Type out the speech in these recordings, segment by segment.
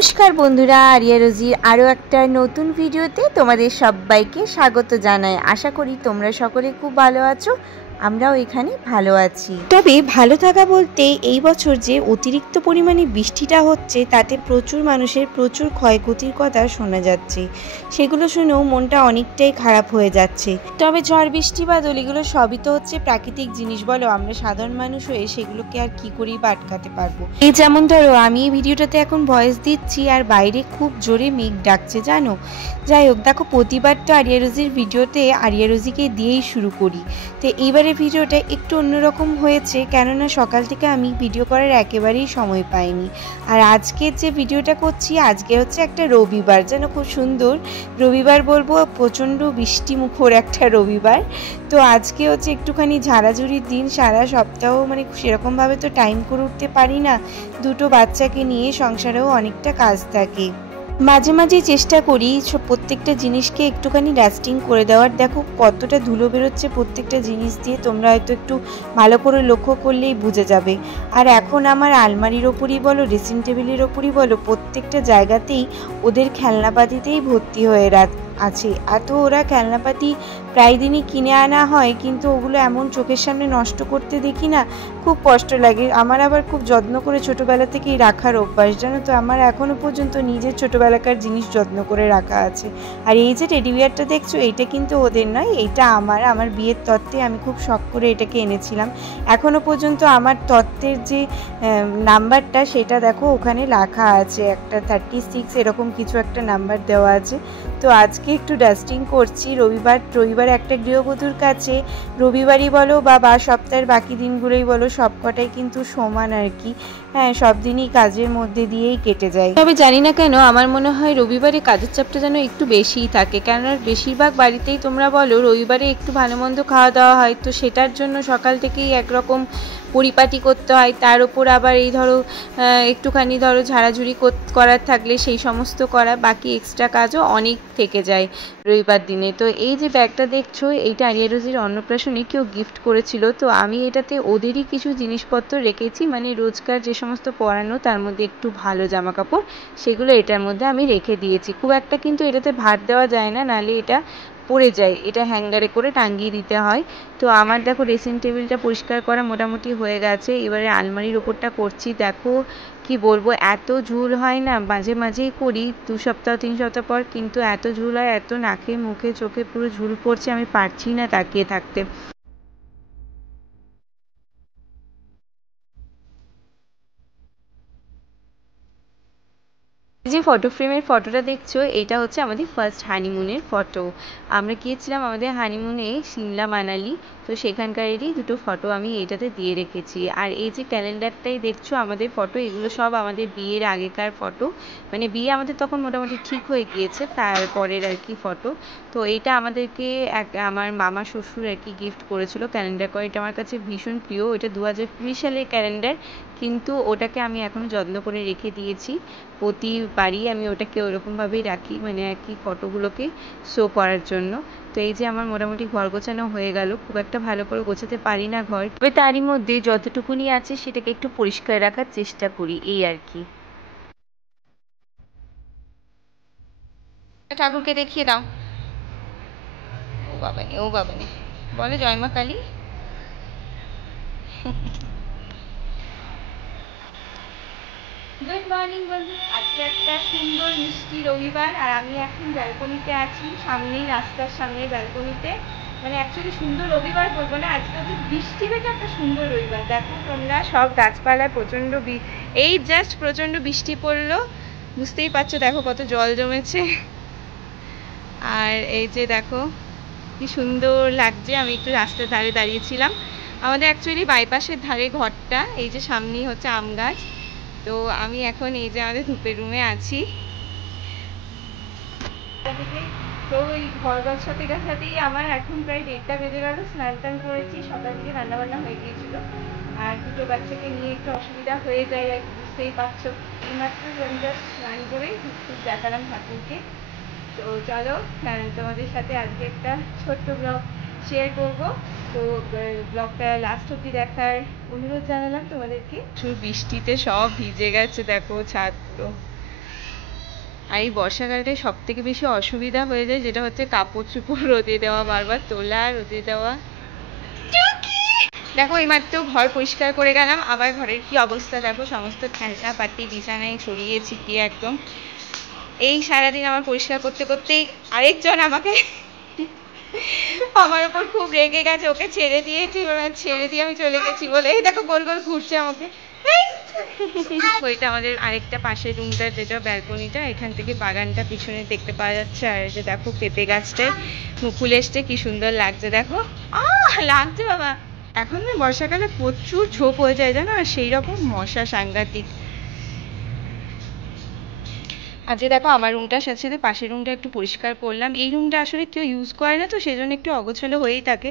নমস্কার বন্ধুরা, আরিয়া রোজির আরও একটা নতুন ভিডিওতে তোমাদের সবাইকে স্বাগত জানাই। আশা করি তোমরা সকলে খুব ভালো আছো, আমরাও এখানে ভালো আছি। তবে ভালো থাকা বলতে এই বছর যে অতিরিক্ত পরিমাণে বৃষ্টিটা হচ্ছে তাতে প্রচুর মানুষের প্রচুর ক্ষয়ক্ষতির কথা শোনা যাচ্ছে, সেগুলো শুনেও মনটা অনেকটাই খারাপ হয়ে যাচ্ছে। তবে ঝড় বৃষ্টি বাদল এগুলো সবই তো হচ্ছে প্রাকৃতিক জিনিস, বলো আমরা সাধারণ মানুষ হয়ে সেগুলোকে আর কি করেই বা আটকাতে পারবো। এই যেমন ধরো আমি এই ভিডিওটাতে এখন ভয়েস দিচ্ছি আর বাইরে খুব জোরে মেঘ ডাকছে জানো। যাই হোক, দেখো প্রতিবার তো আরিয়া রোজির ভিডিওতে আরিয়া রোজিকে দিয়েই শুরু করি, তো এইবারে ভিডিওটা একটু অন্যরকম হয়েছে, কেননা সকাল থেকে আমি ভিডিও করার একেবারেই সময় পাইনি। আর আজকে যে ভিডিওটা করছি আজকে হচ্ছে একটা রবিবার, যেন খুব সুন্দর রবিবার বলবো, প্রচণ্ড বৃষ্টিমুখর একটা রবিবার। তো আজকে হচ্ছে একটুখানি ঝাড়াঝুড়ির দিন, সারা সপ্তাহ মানে সেরকমভাবে তো টাইম করে উঠতে পারি না, দুটো বাচ্চাকে নিয়ে সংসারেও অনেকটা কাজ থাকে। মাঝে মাঝে চেষ্টা করি প্রত্যেকটা জিনিসকে একটুখানি ডাস্টিং করে দেওয়ার। দেখো কতটা ধুলো বেরোচ্ছে প্রত্যেকটা জিনিস দিয়ে, তোমরা হয়তো একটু ভালো করে লক্ষ্য করলেই বুঝে যাবে। আর এখন আমার আলমারির ওপরই বলো, ড্রেসিং টেবিলের ওপরই বলো, প্রত্যেকটা জায়গাতেই ওদের খেলনাপাতিতেই ভর্তি হয়ে আছে। এত ওরা খেলনাপাতি প্রায় দিনই কিনে আনা হয়, কিন্তু ওগুলো এমন চোখের সামনে নষ্ট করতে দেখি না, খুব কষ্ট লাগে। আমার আবার খুব যত্ন করে ছোটোবেলা থেকেই রাখার অভ্যাস, জানো তো, আমার এখনও পর্যন্ত নিজের ছোটোবেলাকার জিনিস যত্ন করে রাখা আছে। আর এই যে টেডি বিয়ারটা দেখছো, এইটা কিন্তু ওদের নয়, এইটা আমার বিয়ের তত্ত্বে আমি খুব শখ করে এটাকে এনেছিলাম। এখনও পর্যন্ত আমার তত্ত্বের যে নাম্বারটা সেটা দেখো ওখানে লেখা আছে, একটা 36 এরকম কিছু একটা নাম্বার দেওয়া আছে। তো আজকে একটু ডাস্টিং করছি। রবিবার একটা গৃহবধূর কাছে রবিবারই বলো বা সপ্তাহের বাকি দিনগুলোই বলো, সবকটাই কিন্তু সমান আর কি। হ্যাঁ, সব দিনই কাজের মধ্যে দিয়েই কেটে যায়। তবে জানি না কেন আমার মনে হয় রবিবারে কাজের চাপটা যেন একটু বেশিই থাকে, কেননা বেশিরভাগ বাড়িতেই তোমরা বলো রবিবারে একটু ভালো মন্দ খাওয়া দাওয়া হয়, তো সেটার জন্য সকাল থেকেই একরকম পরিপাটি করতে হয়। তার উপর আবার এই ধরো একটুখানি ধরো ঝাড়াঝুড়ি করার থাকলে সেই সমস্ত করা, বাকি এক্সট্রা কাজও অনেক থেকে যায় রবিবার দিনে। তো এই যে ব্যাগটা দেখছো, এইটা আরিয়া রোজির অন্নপ্রাশনে কেউ গিফট করেছিল, তো আমি এটাতে ওদেরই কিছু জিনিসপত্র রেখেছি, মানে রোজকার যে সমস্ত পরানো তার মধ্যে একটু ভালো জামা কাপড়, সেগুলো এটার মধ্যে আমি রেখে দিয়েছি। খুব একটা কিন্তু এটাতে ভার দেওয়া যায় না, নাহলে এটা পড়ে যায়, এটা হ্যাঙ্গারে করে টাঙিয়ে দিতে হয়। তো আমার দেখো ড্রেসিং টেবিলটা পরিষ্কার করা মোটামুটি হয়ে গেছে, এবারে আলমারির ওপরটা করছি। দেখো কি বলবো, এত ঝুল হয় না, মাঝে মাঝেই করি 2 সপ্তাহ 3 সপ্তাহ পর, কিন্তু এত ঝুল হয়, এত নাকে মুখে চোখে পুরো ঝুল পড়ছে, আমি পারছি না তাকিয়ে থাকতে। যে ফটো ফ্রেমের ফটোটা দেখছো, এটা হচ্ছে আমাদের ফার্স্ট হানিমুনের ফটো। আমরা গিয়েছিলাম আমাদের হানিমুনে সিমলা মানালি, তো সেখানকারেরই দুটো ফটো আমি এইটাতে দিয়ে রেখেছি। আর এই যে ক্যালেন্ডারটাই দেখছো আমাদের ফটো, এগুলো সব আমাদের বিয়ের আগেকার ফটো, মানে বিয়ে আমাদের তখন মোটামুটি ঠিক হয়ে গিয়েছে, তারপরের আর কি ফটো। তো এইটা আমাদেরকে আমার মামা শ্বশুর আর কি গিফট করেছিল ক্যালেন্ডার করে, এটা আমার কাছে ভীষণ প্রিয়। এটা 2020 সালের ক্যালেন্ডার, কিন্তু ওটাকে আমি এখনও যত্ন করে রেখে দিয়েছি। প্রতিবারই আমি ওটাকে ওরকমভাবেই রাখি, মানে আর কি ফটোগুলোকে শো করার জন্য। তো এই যে আমার মোটামুটি ঘর গোছানো হয়ে গেল, খুব একটা ভালো করে গোছাতে পারি না ঘর, তবে তারই মধ্যে যতটুকুনি আছে সেটাকে একটু পরিষ্কার রাখার চেষ্টা করি, এই আর কি। ঠাকুরকে দেখিয়ে দাও। ও বাবানি, ও বাবানি, বলে জয় মা কালী। গুড মর্নিং বন্ধু, আজকে একটা সুন্দর মিষ্টি রবিবার, আর আমি এখন ব্যালকনিতে আছি, সামনেই রাস্তার সামনে ব্যালকনিতে। মানে অ্যাকচুয়ালি সুন্দর রবিবার বলবো না, আজকে হচ্ছে বৃষ্টি থেকে একটা সুন্দর রবিবার। দেখো তোমরা সব গাছপালায় প্রচণ্ড এই জাস্ট প্রচণ্ড বৃষ্টি পড়লো, বুঝতেই পারছো দেখো কত জল জমেছে। আর এই যে দেখো কি সুন্দর লাগছে। আমি একটু রাস্তার ধারে দাঁড়িয়েছিলাম, আমাদের অ্যাকচুয়ালি বাইপাসের ধারে ঘরটা, এই যে সামনেই হচ্ছে আম গাছ। তো আমি এখন এই যে আমাদের ধূপের রুমে আছি। তো ওই ঘর গোছাতে গোছাতেই আমার এখন প্রায় 1:30 বেজে গেল। স্নান টান করেছি, সকাল থেকে রান্নাবান্না হয়ে গিয়েছিল, আর দুটো বাচ্চাকে নিয়ে একটু অসুবিধা হয়ে যায় আর বুঝতেই পারছো। এইমাত্র আমি জাস্ট স্নান করে ধূপ দেখালাম ঠাকুরকে। তো চলো তোমাদের সাথে আজকে একটা ছোট্ট ব্লগ শেয়ার করবো। তো ব্লগটা লাস্ট অব্দি দেখার অনুরোধ জানালাম তোমাদেরকে। বৃষ্টিতে সব ভিজে গেছে, দেখো ছাদগুলো। আর এই বর্ষাকালটায় সব থেকে বেশি অসুবিধা হয়ে যায়, যেটা হচ্ছে কাপড় চোপড় রোদে দেওয়া, বারবার তোলা, রোদে দেওয়া। দেখো এইমাত্র ঘর পরিষ্কার করে গেলাম, আবার ঘরের কি অবস্থা দেখো, সমস্ত খেলনা পাতি বিছানায় ছড়িয়ে ছিটিয়ে একদম। এই সারাদিন আমার পরিষ্কার করতে করতেই আরেকজন আমাকে আমার ওপর খুব রেগে গেছে, ওকে ছেড়ে দিয়েছি, ছেড়ে দিয়ে আমি চলে গেছি বলে এই দেখো গোল গোল ঘুরছে আমাকে। ওইটা আমাদের আরেকটা পাশের রুমটা, যেটা ব্যালকনিটা, এখান থেকে বাগানটা পিছনে দেখতে পাওয়া যাচ্ছে। আর যে দেখো পেঁপে গাছটায় মুকুল এসছে, কি সুন্দর লাগছে দেখো। লাগছে বাবা। এখন না বর্ষাকালে প্রচুর ঝোপ হয়ে যায় জানো, আর সেই রকম মশা সাংঘাতিক। আজকে দেখো আমার রুমটার সাথে সাথে পাশের রুমটা একটু পরিষ্কার করলাম। এই রুমটা আসলে কেউ ইউজ করে না, তো সেই জন্য একটু অগোছালো হয়েই থাকে।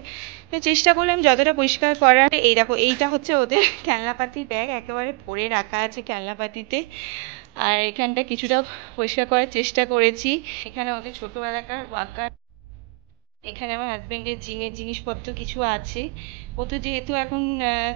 চেষ্টা করলাম যতটা পরিষ্কার করার। এই দেখো এইটা হচ্ছে ওদের খেলনাপাতির ব্যাগ, একেবারে ভরে রাখা আছে খেলনাপাতিতে। আর এখানটা কিছুটা পরিষ্কার করার চেষ্টা করেছি। এখানে ওদের ছোটোবেলাকার ওয়াকার, এখানে আমার হাজবেন্ডের জিমের জিনিসপত্র কিছু আছে। ও তো যেহেতু এখন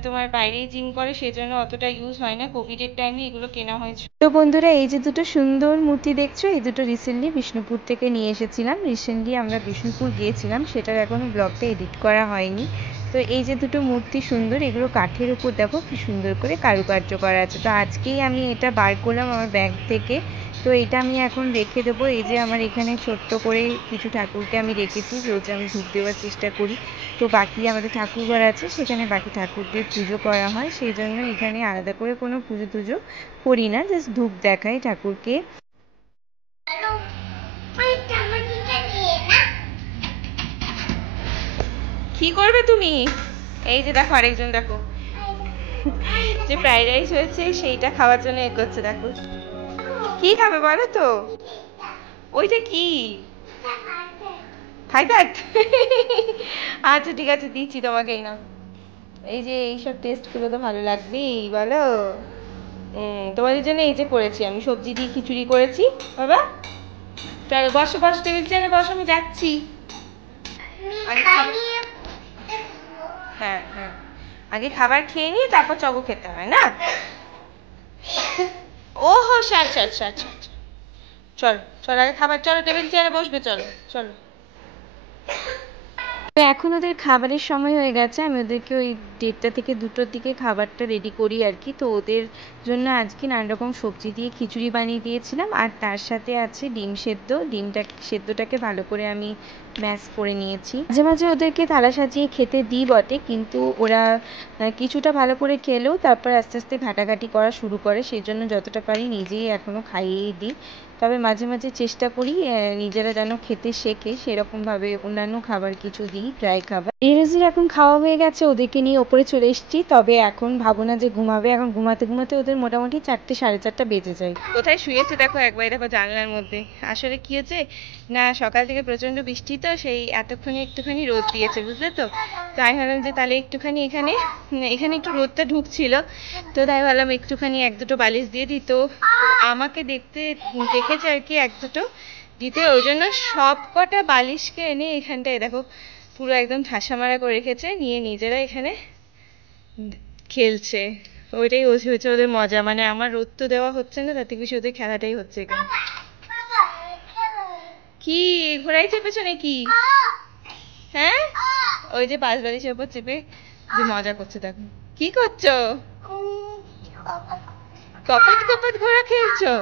তোমার বাইরেই জিম করে, সেজন্য অতটা ইউজ হয় না, কোভিডের টাইমে এগুলো কেনা হয়েছে। তো বন্ধুরা, এই যে দুটো সুন্দর মূর্তি দেখছো, এই দুটো রিসেন্টলি বিষ্ণুপুর থেকে নিয়ে এসেছিলাম। রিসেন্টলি আমরা বিষ্ণুপুর গিয়েছিলাম, সেটার এখনো ব্লগটা এডিট করা হয়নি। তো এই যে দুটো মূর্তি সুন্দর, এগুলো কাঠের উপর দেখো কি সুন্দর করে কারুকার্য করা আছে। তো আজকেই আমি এটা বার করলাম আমার ব্যাগ থেকে। তো এটা আমি এখন রেখে দেবো। এই যে আমার এখানে ছোট্ট করে কিছু ঠাকুরকে আমি রেখেছি, রোজ আমি ধূপ দেওয়ার চেষ্টা করি। তো বাকি আমাদের ঠাকুরঘর আছে, সেখানে বাকি ঠাকুরদের পুজো করা হয়, সেই জন্য এখানে আলাদা করে কোনো পুজো টুজো করি না, জাস্ট ধূপ দেখাই ঠাকুরকে। কি করবে তুমি? এই যে দেখো আরেকজন, দেখো যে ফ্রাইড রাইস হয়েছে সেইটা খাওয়ার জন্য এ করছে, দেখো কি খাবে বলো তো? ওইটা কি? থাইপ্যাড? আচ্ছা ঠিক আছে, দিচ্ছি তোমাকে। এই না, এই যে এইসব টেস্টগুলো তো ভালো লাগবেই বলো। তোমাদের জন্য এই যে করেছি আমি, সবজি দিয়ে খিচুড়ি করেছি। বাবা চলো বসো, বসো, টেবিল চেয়ারে বসো, আমি যাচ্ছি। হ্যাঁ হ্যাঁ, আগে খাবার খেয়ে নিয়ে তারপর চকো খেতে হয় না? ওহো আচ্ছা আচ্ছা আচ্ছা আচ্ছা, চলো চলো আগে খাবার, চলো টেবিল চেয়ারে বসবে, চলো চলো। তো এখন ওদের খাবারের সময় হয়ে গেছে, আমি ওদেরকে ওই 1:30 থেকে 2টোর দিকে খাবারটা রেডি করি আর কি। তো ওদের জন্য আজকে নানা রকম সবজি দিয়ে খিচুড়ি বানিয়ে দিয়েছিলাম, আর তার সাথে আছে ডিম সেদ্ধ। সেদ্ধটাকে ভালো করে আমি ম্যাশ করে নিয়েছি। মাঝে মাঝে ওদেরকে থালা সাজিয়ে খেতে দিই বটে, কিন্তু ওরা কিছুটা ভালো করে খেলেও তারপর আস্তে আস্তে ঘাটাঘাটি করা শুরু করে, সেই জন্য যতটা পারি নিজেই এখনও খাইয়েই দিই। তবে মাঝে মাঝে চেষ্টা করি নিজেরা যেন খেতে শেখে, সেরকমভাবে অন্যান্য খাবার কিছু দিই, ড্রাই খাবার। রিরোজির এখন খাওয়া হয়ে গেছে, ওদেরকে নিয়ে ওপরে চলে এসেছি। তবে এখন ভাবো না যে ঘুমাবে, এখন ঘুমাতে ঘুমাতে ওদের মোটামুটি 4টে সাড়ে 4টা বেজে যায়। কোথায় শুয়েছে দেখো একবার, দেখো জানলার মধ্যে। আসলে কি হয়েছে না, সকাল থেকে প্রচন্ড বৃষ্টি, তো সেই এতক্ষণে একটুখানি রোদ দিয়েছে, বুঝলে তো। তাই ভাবলাম যে তাহলে একটুখানি এখানে এখানে একটু রোদটা ঢুকছিল, তো তাই ভাবলাম একটুখানি 1-2টো বালিশ দিয়ে দিই। তো আমাকে দেখেছে আর কি 1-2টো দিতে, ওই জন্য সব কটা বালিশকে এনে এখানটায় দেখো পুরো একদম ঠাসা মারা করে রেখেছে, নিয়ে নিজেরা এখানে খেলছে। ওইটাই হচ্ছে ওদের মজা, মানে আমার রোদ তো দেওয়া হচ্ছে না, তাতে বেশি ওদের খেলাটাই হচ্ছে এখানে। কি ঘোড়াই চেপেছো নাকি? হ্যাঁ, ওই যে পাশ বালিশের উপর চেপে যে মজা করছে, দেখো কি করছো? কপাত কপাত ঘোড়া খেলছো?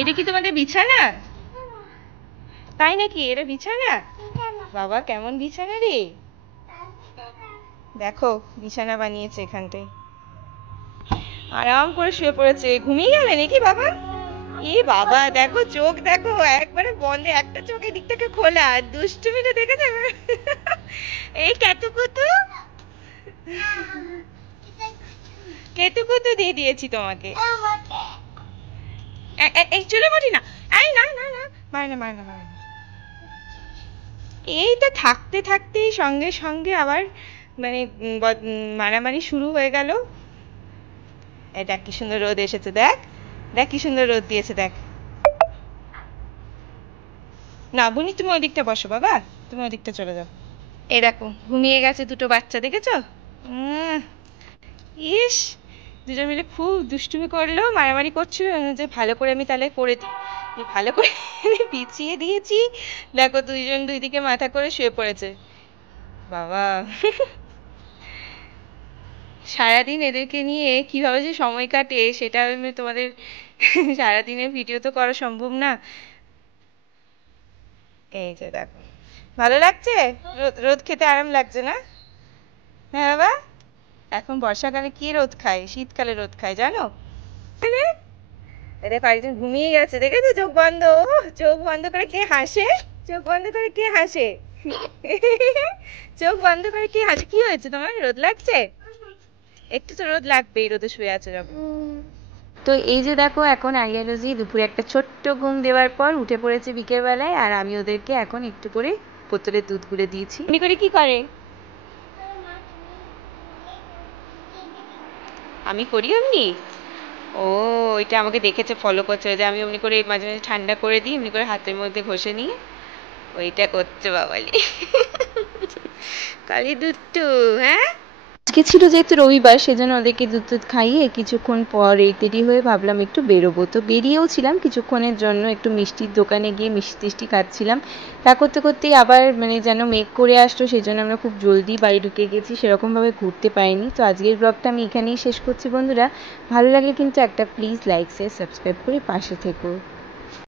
এটা কি তোমাদের বিছানা? তাই নাকি, এটা বিছানা? বাবা কেমন বিছানা রে, দেখো বিছানা বানিয়েছে এখানটায়, আরাম করে শুয়ে পড়েছে। ঘুমিয়ে গেলে নাকি বাবা? এ বাবা দেখো চোখ দেখো একবারে বন্ধ, একটা চোখ এদিক থেকে খোলা, দুষ্টুমিটা দেখে যাবে। এই কেতুকুতু, কেতুকুতু দিয়ে দিয়েছি তোমাকে। এই চলে মাটি না, এই না না না, মারে না মারে না মারে না। এই তো থাকতে থাকতেই সঙ্গে সঙ্গে আবার মানে মারামারি শুরু হয়ে গেল। এটা কি সুন্দর রোদ এসেছে, দেখ দেখ কি সুন্দর রোদ দিয়েছে, দেখ না। বুনি তুমি ওই দিকটা বসো বাবা, তুমি ওই দিকটা চলে যাও। এই দেখো ঘুমিয়ে গেছে দুটো বাচ্চা, দেখেছো? ইস দুজন মিলে খুব দুষ্টুমি করলো, মারামারি করছিল, যে ভালো করে আমি তাহলে করে দিই, ভালো করে পিছিয়ে দিয়েছি। দেখো দুইজন দুই দিকে মাথা করে শুয়ে পড়েছে। বাবা সারাদিন এদেরকে নিয়ে কিভাবে যে সময় কাটে সেটা আমি তোমাদের সারাদিনের ভিডিও তো করা সম্ভব না। এই যে দেখো, ভালো লাগছে, রোদ রোদ খেতে আরাম লাগছে না? হ্যাঁ বাবা, এখন বর্ষাকালে কি রোদ খায়, শীতকালে রোদ খায় জানো? এটা কয়েকজন ঘুমিয়ে গেছে, দেখেছো? চোখ বন্ধ, চোখ বন্ধ করে কে হাসে, চোখ বন্ধ করে কে হাসে, চোখ বন্ধ করে কে হাসে? কি হয়েছে তোমার, রোদ লাগছে? একটু তো রোদ লাগবেই, রোদে শুয়ে আছে যখন। তো এই যে দেখো, এখন আরিয়া রোজি দুপুরে একটা ছোট্ট ঘুম দেওয়ার পর উঠে পড়েছে বিকেল বেলায়, আর আমি ওদেরকে এখন একটু করে বোতলে দুধ গুলে দিয়েছি। এমনি করে কি করে? আমি করি এমনি? ও, এটা আমাকে দেখেছে, ফলো করছে, যে আমি এমনি করে মাঝে মাঝে ঠান্ডা করে দিই, এমনি করে হাতের মধ্যে ঘষে নিয়ে ওইটা করছে বাবালি। কালি দুট্টু, হ্যাঁ। আজকে ছিল যেহেতু রবিবার, সেজন্য ওদেরকে দুধ দুধ খাইয়ে কিছুক্ষণ পর দেরি হয়ে ভাবলাম একটু বেরোবো, তো বেরিয়েও ছিলাম কিছুক্ষণের জন্য, একটু মিষ্টির দোকানে গিয়ে মিষ্টি টিষ্টি খাচ্ছিলাম। তা করতে করতেই আবার মানে যেন মেঘ করে আসলো, সেই জন্য আমরা খুব জলদি বাড়ি ঢুকে গেছি, সেরকমভাবে ঘুরতে পারিনি। তো আজকের ব্লগটা আমি এখানেই শেষ করছি বন্ধুরা। ভালো লাগলে কিন্তু একটা প্লিজ লাইক শেয়ার সাবস্ক্রাইব করে পাশে থেকো।